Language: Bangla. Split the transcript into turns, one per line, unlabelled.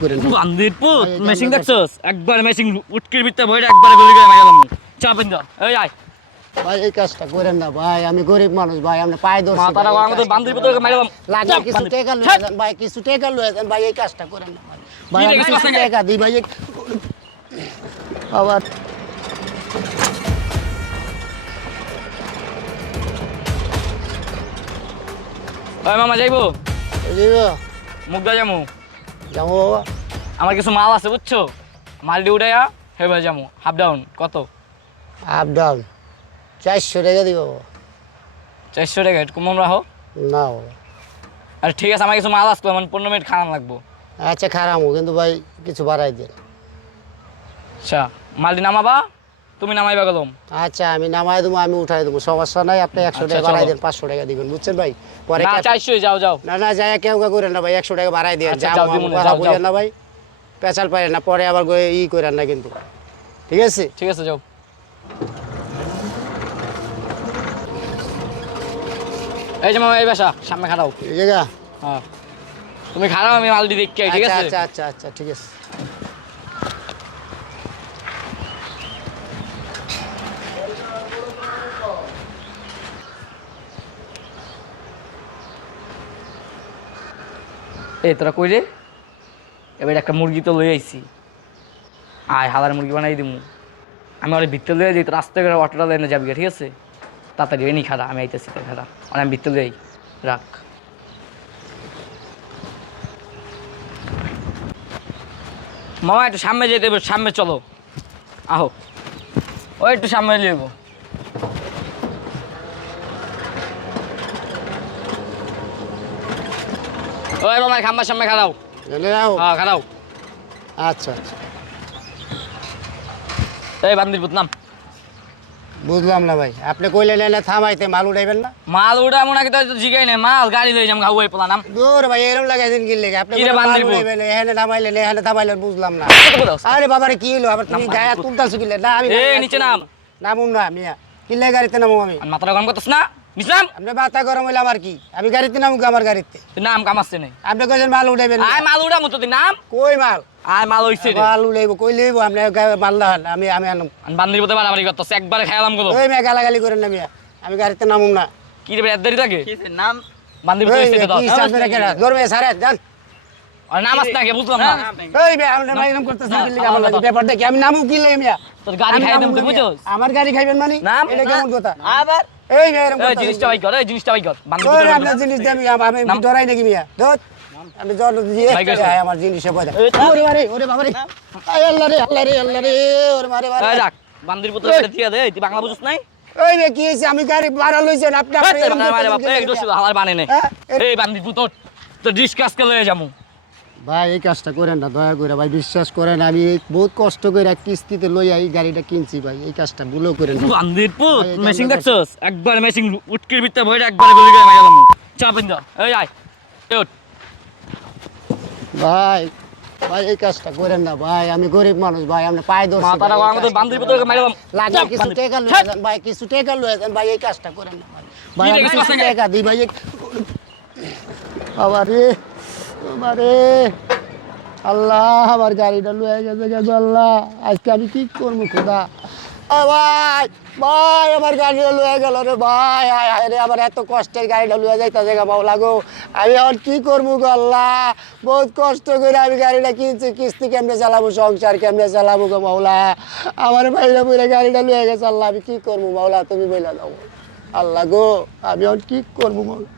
করেন
বান্দির পুত
ভাই, এই
মেশিন
কামটা
দেখছস? একবার মেশিন উটকির ভিতরে বইটা একবার গলি করে মাইলাম চাপেন দাও এই আয়।
ভাই এই কাজটা করেন না ভাই। আমি গরিব মানুষ ভাই। আপনি পায়ে ধরছি
মাথাটা
ভাই, এই
আমাদের
কাজটা
বান্দির
করেন
ভিতরে
না।
মাইলাম
লাগে
চাপ,
কিছু
বান্দির।
টাকা লয়ে
ছাড়।
যান ভাই। কিছু টাকা লয়ে যান ভাই। এই কাজটা করেন না ভাই। ভাই
কি
আমি
রে,
কিছু
কাজ
টাকা দিই ভাই। এই- আবার
ওই মামা যাইবো?
বুঝিব
মুগদা যামু
যাব বাবা।
আমার কিছু মাল আছে বুঝছ? মালটি উঠাইয়া হেবে যামু হাফ ডাউন কত?
হাফ ডাউন চারশো টাকা দিব।
চারশো টাকা একটু কমন রাখো।
না।
আর ঠিক আছে আমার কিছু মাল আসতো মানে পনেরো মিনিট খাওয়ান লাগবো।
আচ্ছা খারাপও কিন্তু ভাই কিছু বাড়াই দেন।
আচ্ছা মালটি নামাবা তুমি নামাইবা গেলাম
আচ্ছা আমি নামাই দেবো আমি উঠাই দেবো সমস্যা নাই আপনি একশো
আচ্ছা,
টাকা বাড়াই দেন পাঁচশো টাকা দিবেন বুঝছেন ভাই? পরে
চারশো যাও যাও।
না না যাই কেউ করেন না ভাই একশো টাকা বাড়াই দিয়ে
আচ্ছা,
যাও
যাও,
কথা বলেন। না ভাই। পেঁচাল পারেন না পরে আবার গিয়ে ই করেন না কিন্তু। ঠিক আছে?
ঠিক আছে যাও। এই যে মামা এই বাসা সামনে খাড়াও।
এই জায়গা?
হ্যাঁ। তুমি খাড়াও আমি মালটি দেখতে ঠিক
আচ্ছা
আছে?
আচ্ছা আচ্ছা আচ্ছা ঠিক আছে।
এই তোরা কই রে? এবার একটা মুরগি তো লই আইছি। আয়, হালার মুরগি বানাই দিমু। আমি ওর ভিতরে লয়ে যাই তো রাস্তা করে অটোটা লাইনে যাবি ঠিক আছে? তাড়াতাড়ি এনি খাড়া, আমি আইতেছি তাই খাড়া। আর আমি ভিতরে লই রাখ। মামা, একটু সামনে যেতে হবে, সামনে চলো। আহো। ও, একটু সামনে যাব ওই মামা, খাম্বার সামনে খাড়াও।
যাও।
হ্যাঁ খাড়াও
আচ্ছা আচ্ছা।
এই বান্দির নাম।
বুঝলাম না ভাই। আপনি কইলে নেলে থামাইতে মাল উঠাইবেন না?
মাল উঠা মনে কি তো জিগাই নাই। মাল গাড়ি লই যাম গাউই পোলা নাম।
দূর ভাই এরকম লাগাইছেন কি লেগে আপনি
কি রে
বলে মাল
বান্দিরপুর?
উঠাইবেন এখানে থামাইলেন এখানে থামাইলেন বুঝলাম না।
বলো?
আরে বাবারে কি হলো আবার তুমি গায়ে তুলতাছো কি না আমি
এই, নিচে নাম।
নামুন না মিয়া। কিল্লে গাড়িতে নামু আমি।
মাথাটা গরম করতেছ না? নিছিলাম
আপনি মাথা গরম হইলে আমার কি? আমি গাড়িতে নামুক আমার গাড়িতে।
তুই নাম কামাচ্ছে নেই?
আপনি কইছেন মাল উঠাইবেন।
আয় মাল উড়া মতো তুই নাম?
কই মাল?
আয় মাল হইছে
মাল উঠাইব কই লইব? আপনি মাল দাহান আমি আমি আনম।
পুতে বাড়াবাড়ি করতেছে একবারে খেয়ালামগুলো
ওই মেয়ে গালাগালি করেন না মিয়া। আমি গাড়িতে নামুম না।
কি রে এত দেরি থাকে নাম?
ওই
হইছে তো
কি মেরে কেনা ধরবে সারে যান।
আর নাম আসতে নাকি বুঝলাম না।
আপনি করতেছেন কি লিগা আমার লাগে ব্যাপার দেখি আমি নামু কি? লই মিয়া?
তোর গাড়ি
আমি
খাই দেব
নামুম
তুই বুঝছস?
আমার গাড়ি খাইবেন মানে? এটা কেমন কথা?
আবার?
এই
এই জিনিসটা
কি?
কর এই জিনিসটা বাই কর। বান্দির
আপনার জিনিস আমি আমি ডরাই নাকি মিয়া? ধর। আমি জন দিয়ে আমার জিনিসে পয়সা
এই থাম।
ওরে ওরে বাবা রে আল্লাহ রে আল্লাহ রে আল্লাহ রে ওরে মারে
এই রাখ বান্দির পুতে দিয়ে দে তুই বাংলা বুঝছ নাই?
ওই মেয়ে কি আমি গাড়ি ভাড়া লইছেন আপনি আপনি
এই
এরকম
বাপ
কি
দোষ হালার বানে নে। এই বান্দির পুত তো ডিসকাস কে লয়ে যামু
ভাই এই কাজটা করেন না দয়া করে ভাই বিশ্বাস করেন আমি এই বহুত কষ্ট করে কিস্তিতে লইয়া এই গাড়িটা কিনছি ভাই এই কাজটা ভুলো করেন না।
বান্দির পুত মেশিন দেখছস একবার মেশিন উটকির ভিতরে বইটা একবার গলি করে মাইলাম চাপেন দাও এই আয় ওঠ।
ভাই ভাই এই কাজটা করেন না ভাই আমি গরিব মানুষ ভাই আপনি পায়ে
মাথাটা
ভাই, এই
আমাদের বান্দির
না।
মাইলাম
লাগে কিছু। টাকা লয়ে যান ভাই কিছু টাকা লয়ে যান ভাই এই কাজটা করেন না ভাই ভাই আমি কিছু টাকা দিই ভাই বাবা রে বাবা রে আল্লাহ আমার গাড়িটা লয়ে গেছে গেছে আল্লাহ। আজকে আমি কি করব খোদা? ভাই ভাই, আমার গাড়িটা লয়ে গেল রে ভাই। হায় রে, আমার এত কষ্টের গাড়িটা লয়ে যাইতেছে গা বাবু লাগো আমি এখন কি করব গো আল্লাহ? বহুত কষ্ট করে আমি গাড়িটা কিনছি, কিস্তি কেমনে চালাবো, সংসার কেমনে চালাবো গো মাওলা আমার ভাইরা বইরা গাড়িটা লয়ে গেছে আল্লাহ, আমি কি করব মাওলা তুমি বইলা দাও। আল্লাহ গো, আমি এখন কি করব মাওলা